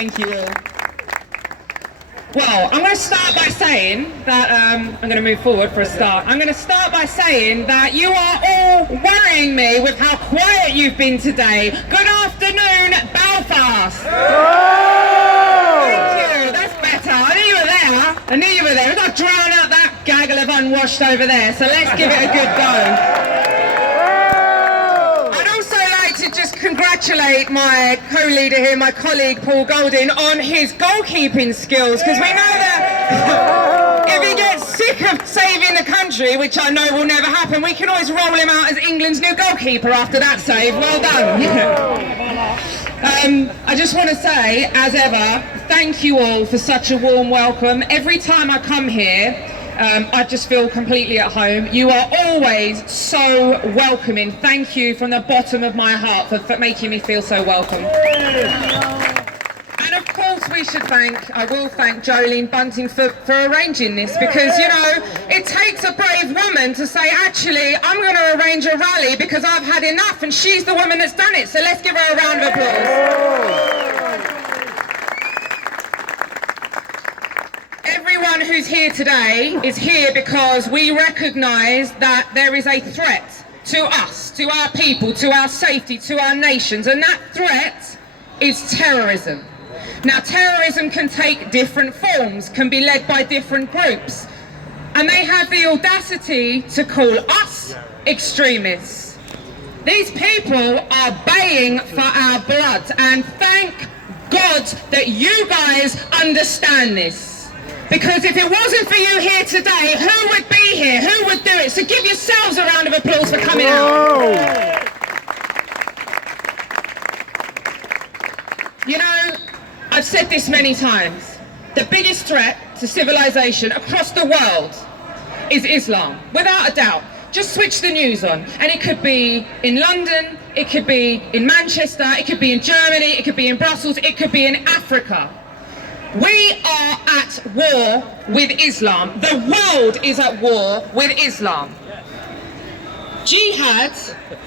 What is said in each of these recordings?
Thank you all. Well, I'm going to start by saying that, I'm going to move forward for a start. I'm going to start by saying that you are all worrying me with how quiet you've been today. Good afternoon, Belfast. Thank you, that's better. I knew you were there. We've got to drown out that gaggle of unwashed over there, so let's give it a good go. To just congratulate my co-leader here, my colleague Paul Golding, on his goalkeeping skills, because we know that if he gets sick of saving the country, which I know will never happen, we can always roll him out as England's new goalkeeper after that save. Well done. I just want to say, as ever, thank you all for such a warm welcome. Every time I come here, I just feel completely at home. You are always so welcoming. Thank you from the bottom of my heart for making me feel so welcome. And of course I will thank Jolene Bunting for arranging this, because, you know, it takes a brave woman to say, actually, I'm going to arrange a rally because I've had enough, and she's the woman that's done it. So let's give her a round of applause. Everyone who's here today is here because we recognise that there is a threat to us, to our people, to our safety, to our nations, and that threat is terrorism. Now, terrorism can take different forms, can be led by different groups, and they have the audacity to call us extremists. These people are baying for our blood, and thank God that you guys understand this. Because if it wasn't for you here today, who would be here? Who would do it? So give yourselves a round of applause for coming out. You know, I've said this many times. The biggest threat to civilization across the world is Islam, without a doubt. Just switch the news on, and it could be in London, it could be in Manchester, it could be in Germany, it could be in Brussels, it could be in Africa. We are at war with Islam. The world is at war with Islam. Jihad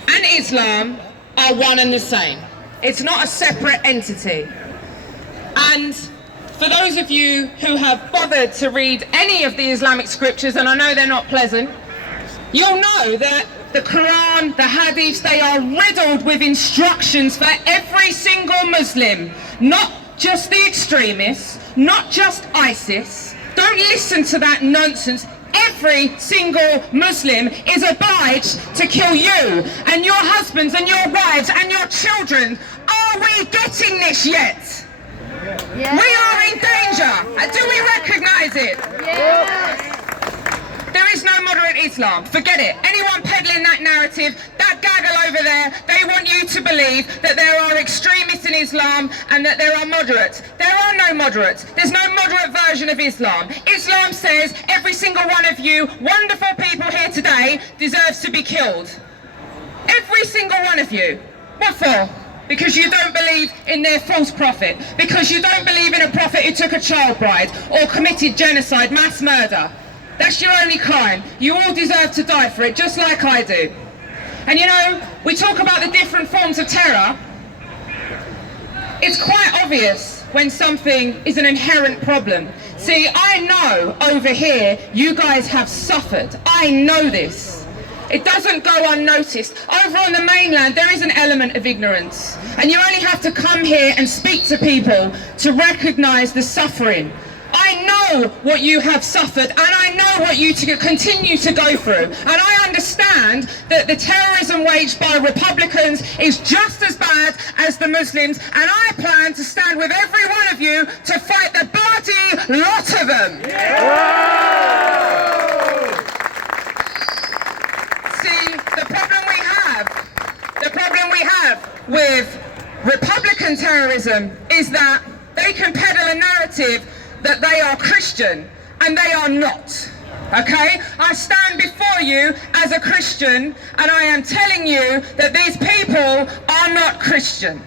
and Islam are one and the same. It's not a separate entity. And for those of you who have bothered to read any of the Islamic scriptures, and I know they're not pleasant, you'll know that the Quran, the Hadiths, they are riddled with instructions for every single Muslim, not just the extremists, not just ISIS. Don't listen to that nonsense. Every single Muslim is obliged to kill you and your husbands and your wives and your children. Are we getting this yet? Yes. We are in danger. Do we recognise it? Yes. There is no moderate Islam. Forget it. Anyone peddling that narrative, that gaggle over there, they want you to believe that there are extremists in Islam and that there are moderates. There are no moderates. There's no moderate version of Islam. Islam says every single one of you wonderful people here today deserves to be killed. Every single one of you. What for? Because you don't believe in their false prophet. Because you don't believe in a prophet who took a child bride or committed genocide, mass murder. That's your only crime. You all deserve to die for it, just like I do. And you know, we talk about the different forms of terror. It's quite obvious when something is an inherent problem. See, I know over here you guys have suffered. I know this. It doesn't go unnoticed. Over on the mainland, there is an element of ignorance. And you only have to come here and speak to people to recognise the suffering. I know what you have suffered, and I know what you continue to go through. And I understand that the terrorism waged by Republicans is just as bad as the Muslims, and I plan to stand with every one of you to fight the bloody lot of them. See, the problem we have with Republican terrorism is that they can peddle a narrative that they are Christian, and they are not. Okay? I stand before you as a Christian, and I am telling you that these people are not Christian.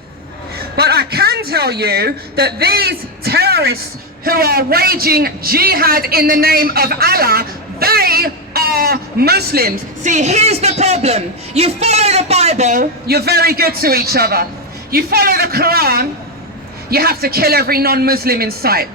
But I can tell you that these terrorists who are waging jihad in the name of Allah, they are Muslims. See, here's the problem. You follow the Bible, you're very good to each other. You follow the Quran, you have to kill every non-Muslim in sight.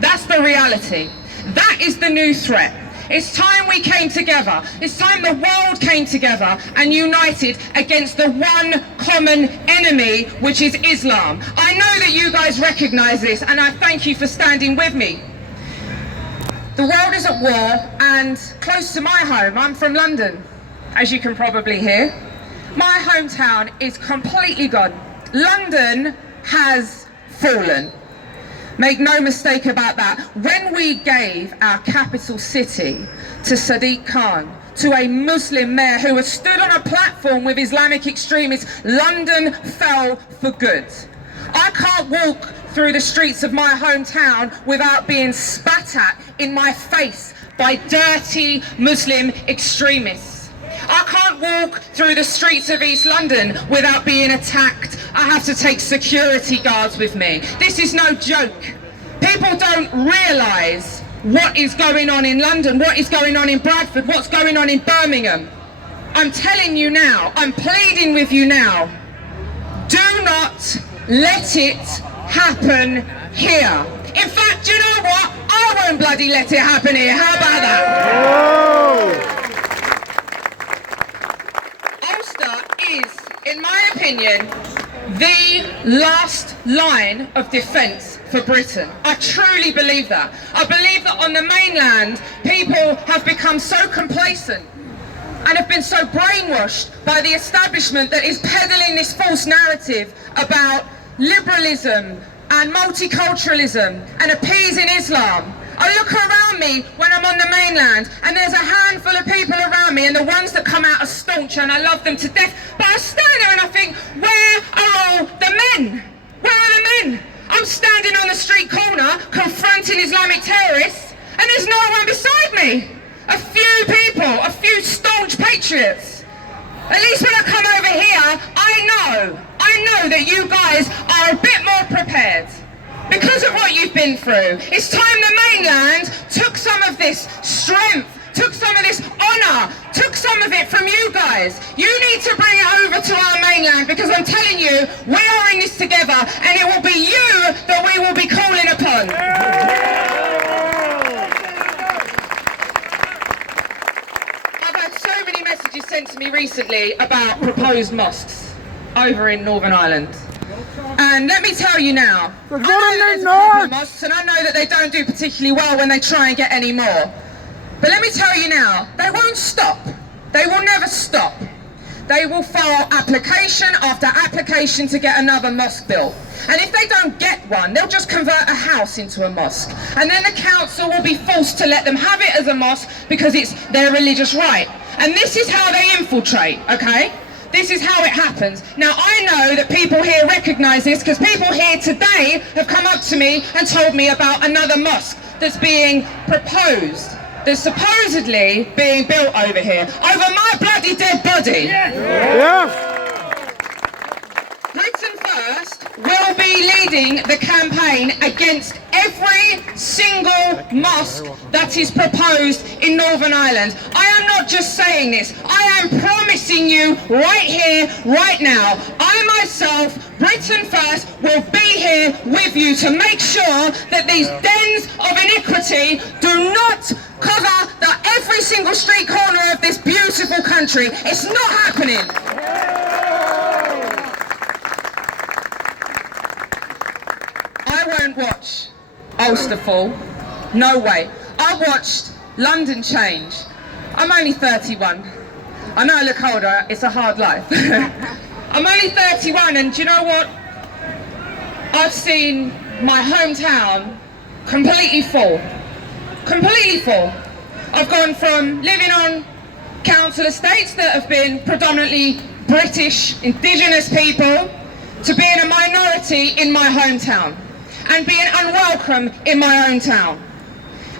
That's the reality. That is the new threat. It's time we came together. It's time the world came together and united against the one common enemy, which is Islam. I know that you guys recognize this, and I thank you for standing with me. The world is at war, and close to my home, I'm from London, as you can probably hear. My hometown is completely gone. London has fallen. Make no mistake about that. When we gave our capital city to Sadiq Khan, to a Muslim mayor who has stood on a platform with Islamic extremists, London fell for good. I can't walk through the streets of my hometown without being spat at in my face by dirty Muslim extremists. I can't walk through the streets of East London without being attacked. I have to take security guards with me. This is no joke. People don't realise what is going on in London, what is going on in Bradford, what's going on in Birmingham. I'm telling you now, I'm pleading with you now, do not let it happen here. In fact, you know what? I won't bloody let it happen here. How about that? Is, in my opinion, the last line of defence for Britain. I truly believe that. I believe that on the mainland, people have become so complacent and have been so brainwashed by the establishment that is peddling this false narrative about liberalism and multiculturalism and appeasing Islam. I look around me when I'm on the mainland and there's a handful of people around me, and the ones that come out are staunch and I love them to death, but I stand there and I think, where are all the men? Where are the men? I'm standing on the street corner confronting Islamic terrorists and there's no one beside me. A few people, a few staunch patriots. At least when I come over here, I know that you guys are a bit more prepared. Because of what you've been through, it's time the mainland took some of this strength, took some of this honour, took some of it from you guys. You need to bring it over to our mainland, because I'm telling you, we are in this together and it will be you that we will be calling upon. I've had so many messages sent to me recently about proposed mosques over in Northern Ireland. And let me tell you now, I know that there's a couple of mosques, and I know that they don't do particularly well when they try and get any more. But let me tell you now, they won't stop. They will never stop. They will file application after application to get another mosque built. And if they don't get one, they'll just convert a house into a mosque. And then the council will be forced to let them have it as a mosque because it's their religious right. And this is how they infiltrate, okay? This is how it happens. Now, I know that people here recognise this, because people here today have come up to me and told me about another mosque that's being proposed, that's supposedly being built over here, over my bloody dead body. Yeah. Britain First will be leading the campaign against every single mosque that is proposed in Northern Ireland. I am not just saying this, I am promising you right here, right now, I myself, Britain First, will be here with you to make sure that these dens of iniquity do not cover every single street corner of this beautiful country. It's not happening. I won't watch Ulster fall. No way. I watched London change. I'm only 31. I know I look older, it's a hard life. I'm only 31, and do you know what? I've seen my hometown completely fall. Completely fall. I've gone from living on council estates that have been predominantly British, indigenous people, to being a minority in my hometown and being unwelcome in my own town.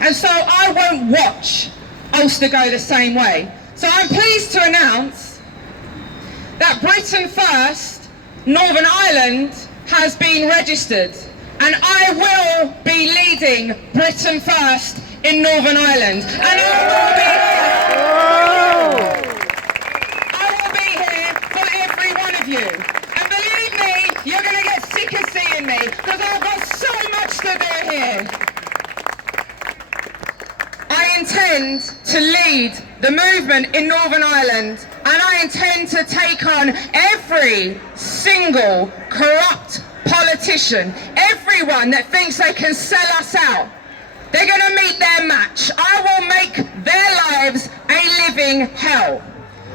And so I won't watch Ulster go the same way. So I'm pleased to announce that Britain First Northern Ireland has been registered, and I will be leading Britain First in Northern Ireland. And I will be here for every one of you. And believe me, you're going to get sick of seeing me, because I've got so much to do here. I intend to lead the movement in Northern Ireland, and I intend to take on every single corrupt politician, everyone that thinks they can sell us out. They're going to meet their match. I will make their lives a living hell.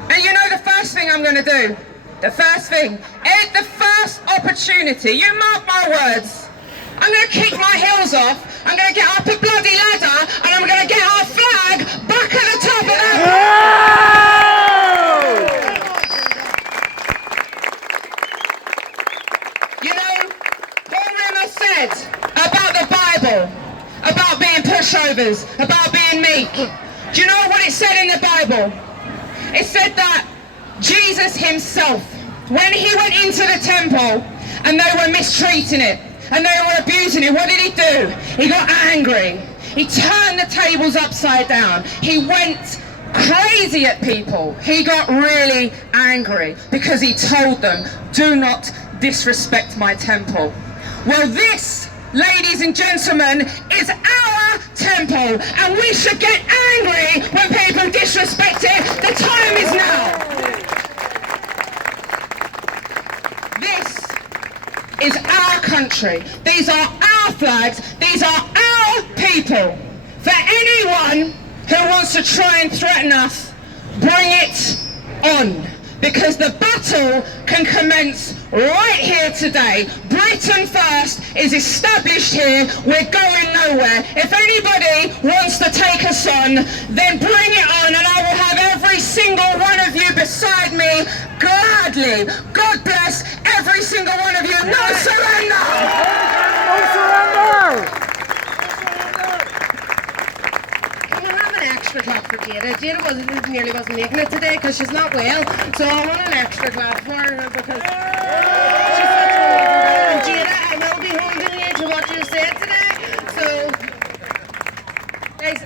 And you know the first thing I'm going to do? The first thing, at the first opportunity, you mark my words, I'm going to kick my heels off, I'm going to get up a bloody ladder, and I'm going to get our flag back at the top of that. You know, Paul Rimmer said about the Bible, about being pushovers, about being meek. Do you know what it said in the Bible? It said that Jesus himself, when he went into the temple and they were mistreating it and they were abusing it, what did he do? He got angry. He turned the tables upside down. He went crazy at people. He got really angry because he told them, do not disrespect my temple. Well, this, ladies and gentlemen, is our temple, and we should get angry when people disrespect it. The time is now. This is our country. These are our flags. These are our people. For anyone who wants to try and threaten us, bring it on. Because the battle can commence right here today. Britain first is established here. We're going nowhere. If anybody wants to take us on, then bring it on, and I will have every single one of you beside me gladly. God bless every single one of you. No surrender! No surrender! Extra clap for Jada. Jada nearly wasn't making it today because she's not well, so I want an extra clap for her because she's such a wonderful girl. And Jada, I will be holding you to what you said today. So, guys,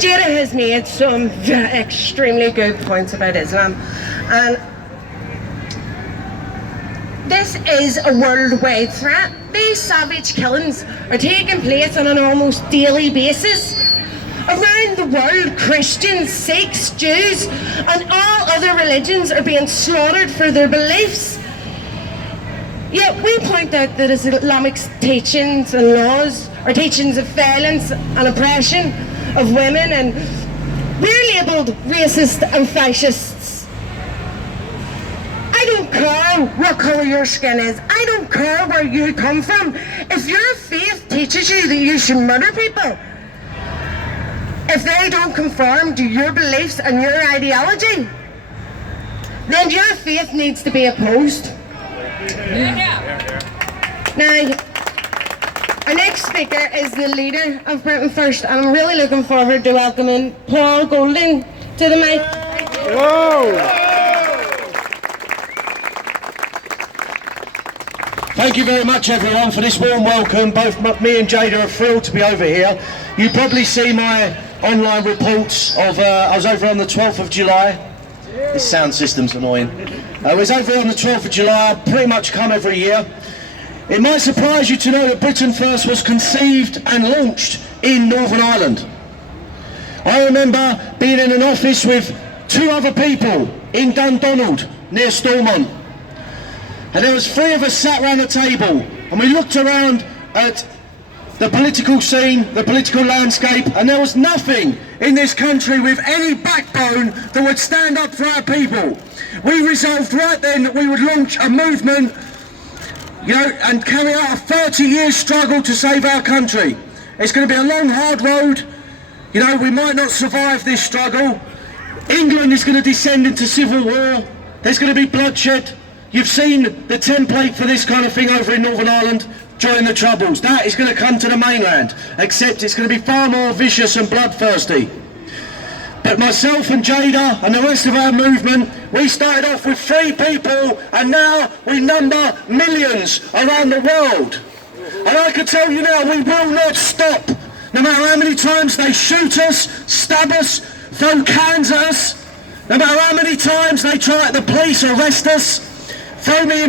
Jada has made some extremely good points about Islam, and this is a worldwide threat. These savage killings are taking place on an almost daily basis. Around the world, Christians, Sikhs, Jews, and all other religions are being slaughtered for their beliefs. Yet we point out that Islamic teachings and laws are teachings of violence and oppression of women, and we're labelled racist and fascists. I don't care what colour your skin is. I don't care where you come from. If your faith teaches you that you should murder people, if they don't conform to your beliefs and your ideology, then your faith needs to be opposed. Now, our next speaker is the leader of Britain First, and I'm really looking forward to welcoming Paul Golding to the mic. Whoa! Thank you very much, everyone, for this warm welcome. Both me and Jada are thrilled to be over here. You probably see my online reports of I was over on the 12th of July. This sound system's annoying. I was over on the 12th of July. I pretty much come every year. It might surprise you to know that Britain First was conceived and launched in Northern Ireland. I remember being in an office with two other people in Dundonald near Stormont, and there was three of us sat around the table, and we looked around at the political scene, the political landscape, and there was nothing in this country with any backbone that would stand up for our people. We resolved right then that we would launch a movement, and carry out a 30-year struggle to save our country. It's going to be a long, hard road. We might not survive this struggle. England is going to descend into civil war. There's going to be bloodshed. You've seen the template for this kind of thing over in Northern Ireland during the Troubles. That is going to come to the mainland, except it's going to be far more vicious and bloodthirsty. But myself and Jada and the rest of our movement, we started off with 3 people, and now we number millions around the world. And I can tell you now, we will not stop. No matter how many times they shoot us, stab us, throw cans at us, no matter how many times they try, the police arrest us, throw me in